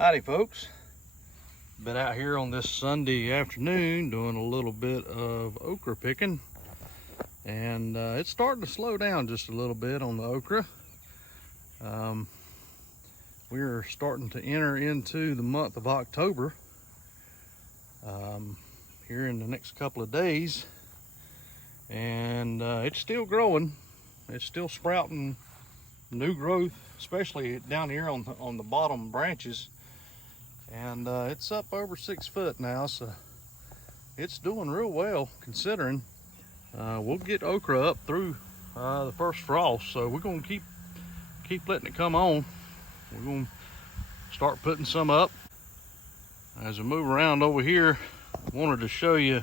Howdy folks, been out here on this Sunday afternoon doing a little bit of okra picking, and it's starting to slow down just a little bit on the okra. We're starting to enter into the month of October here in the next couple of days, and it's still growing. It's still sprouting new growth, especially down here on the bottom branches. And it's up over 6 foot now, so it's doing real well considering. We'll get okra up through the first frost, so we're gonna keep letting it come on. We're gonna start putting some up. As we move around over here, I wanted to show you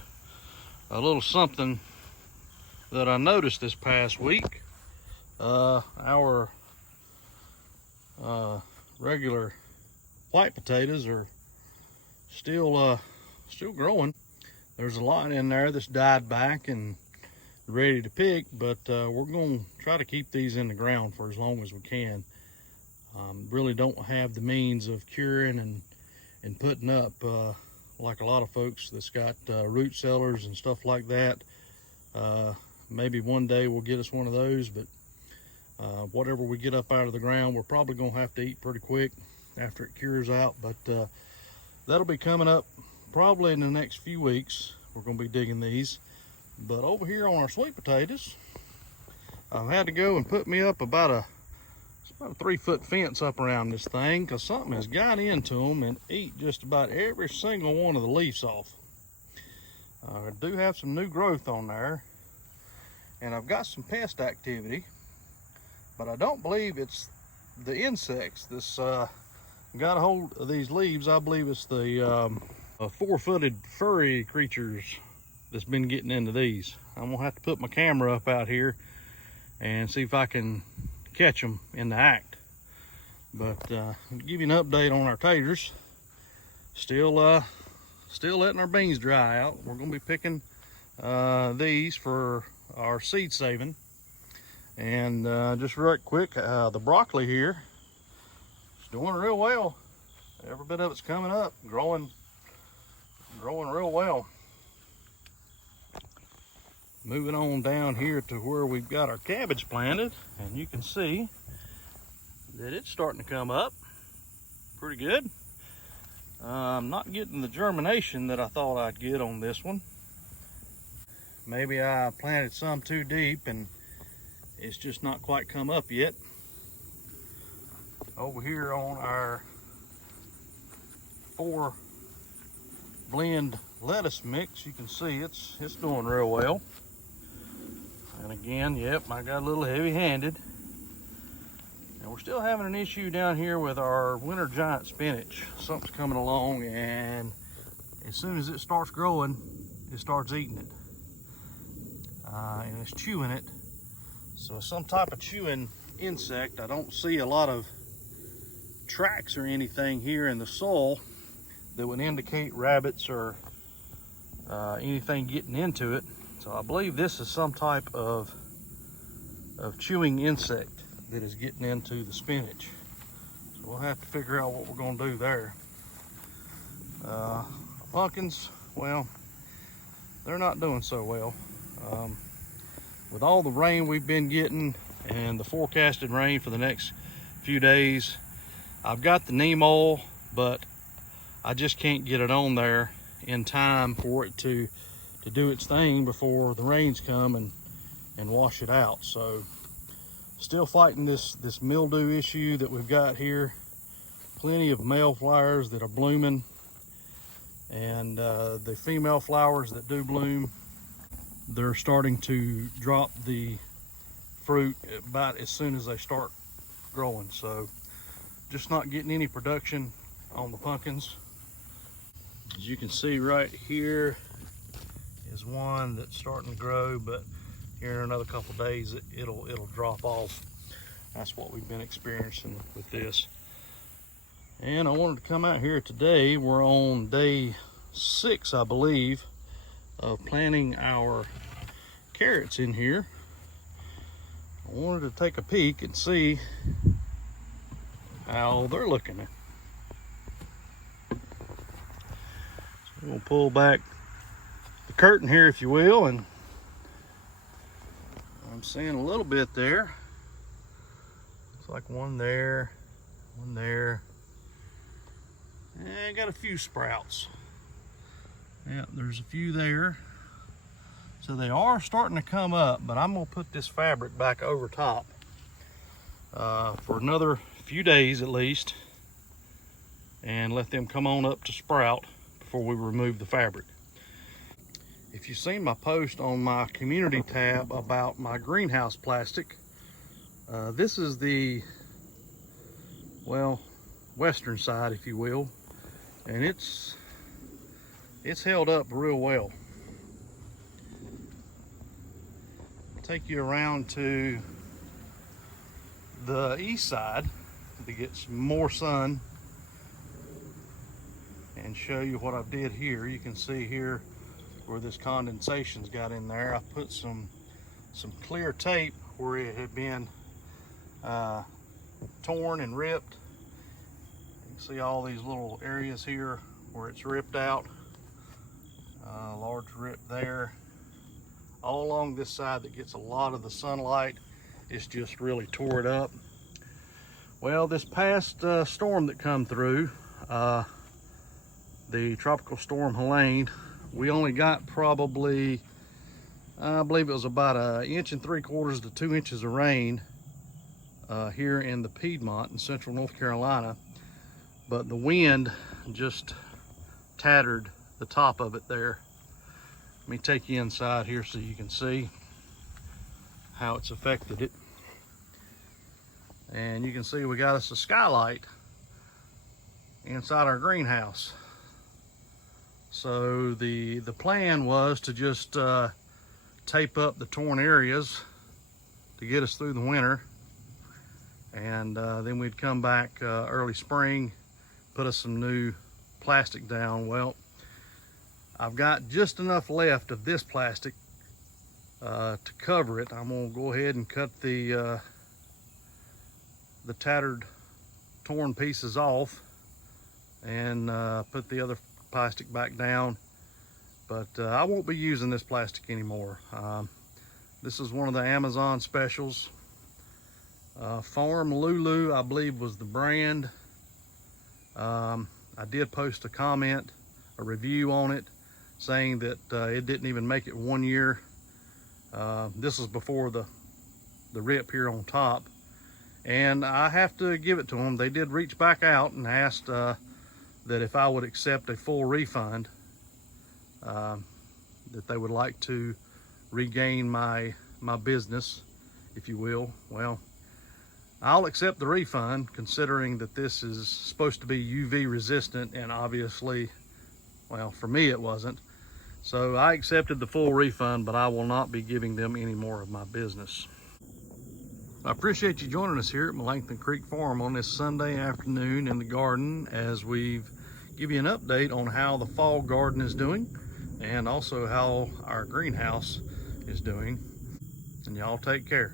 a little something that I noticed this past week. Our regular white potatoes are still growing. There's a lot in there that's died back and ready to pick, but we're going to try to keep these in the ground for as long as we can. Really don't have the means of curing and putting up like a lot of folks that's got root cellars and stuff like that. Maybe one day we'll get us one of those, but whatever we get up out of the ground, we're probably going to have to eat pretty quick after it cures out. But that'll be coming up probably in the next few weeks. We're going to be digging these. But over here on our sweet potatoes, I've had to go and put me up about a 3-foot fence up around this thing, because something has got into them and eat just about every single one of the leaves off. I do have some new growth on there, and I've got some pest activity, but I don't believe it's the insects that's got a hold of these leaves. I believe it's the 4-footed furry creatures that's been getting into these. I'm gonna have to put my camera up out here and see if I can catch them in the act. But I'll give you an update on our taters. Still letting our beans dry out. We're gonna be picking these for our seed saving. And just right quick, the broccoli here is doing real well. Every bit of it's coming up, growing real well. Moving on down here to where we've got our cabbage planted, and you can see that it's starting to come up pretty good. I'm not getting the germination that I thought I'd get on this one. Maybe I planted some too deep and it's just not quite come up yet. Over here on our 4 blend lettuce mix, you can see it's doing real well. And again, yep, I got a little heavy-handed. And we're still having an issue down here with our winter giant spinach. Something's coming along, and as soon as it starts growing, it starts eating it. And it's chewing it. So some type of chewing insect. I don't see a lot of tracks or anything here in the soil that would indicate rabbits or anything getting into it. So I believe this is some type of chewing insect that is getting into the spinach. So we'll have to figure out what we're going to do there. Pumpkins, well, they're not doing so well. With all the rain we've been getting and the forecasted rain for the next few days, I've got the neem oil, but I just can't get it on there in time for it to do its thing before the rains come and wash it out. So still fighting this mildew issue that we've got here. Plenty of male flowers that are blooming, and the female flowers that do bloom, they're starting to drop the fruit about as soon as they start growing. So just not getting any production on the pumpkins. As you can see right here is one that's starting to grow, but here in another couple of days it'll drop off. That's what we've been experiencing with this. And I wanted to come out here today. We're on day 6, I believe, of planting our carrots in here. I wanted to take a peek and see how they're looking. We'll pull back the curtain here, if you will, and I'm seeing a little bit there. Looks like one there, one there. And I got a few sprouts. Yeah, there's a few there. So they are starting to come up, but I'm gonna put this fabric back over top for another few days at least, and let them come on up to sprout before we remove the fabric. If you've seen my post on my community tab about my greenhouse plastic, this is the, well, western side, if you will, and it's held up real well. I'll take you around to the east side to get some more sun and show you what I did here. You can see here where this condensation's got in there. I put some clear tape where it had been torn and ripped. You can see all these little areas here where it's ripped out. Large rip there. All along this side that gets a lot of the sunlight, it's just really tore it up. Well, this past storm that come through, the tropical storm Helene, we only got probably, I believe it was about 1.75 inches to 2 inches of rain here in the Piedmont in central North Carolina, but the wind just tattered the top of it there. Let me take you inside here so you can see how it's affected it. And you can see we got us a skylight inside our greenhouse. So the plan was to just tape up the torn areas to get us through the winter, and then we'd come back early spring, put us some new plastic down. Well, I've got just enough left of this plastic to cover it. I'm gonna go ahead and cut the tattered, torn pieces off and put the other plastic back down. But I won't be using this plastic anymore. This is one of the Amazon specials. Farm Lulu, I believe, was the brand. I did post a comment, a review on it, saying that it didn't even make it 1 year. This is before the rip here on top. And I have to give it to them. They did reach back out and asked that if I would accept a full refund, that they would like to regain my business, if you will. Well, I'll accept the refund, considering that this is supposed to be UV resistant, and obviously, well, for me it wasn't. So I accepted the full refund, but I will not be giving them any more of my business. I appreciate you joining us here at Melanchthon Creek Farm on this Sunday afternoon in the garden, as we give you an update on how the fall garden is doing and also how our greenhouse is doing. And y'all take care.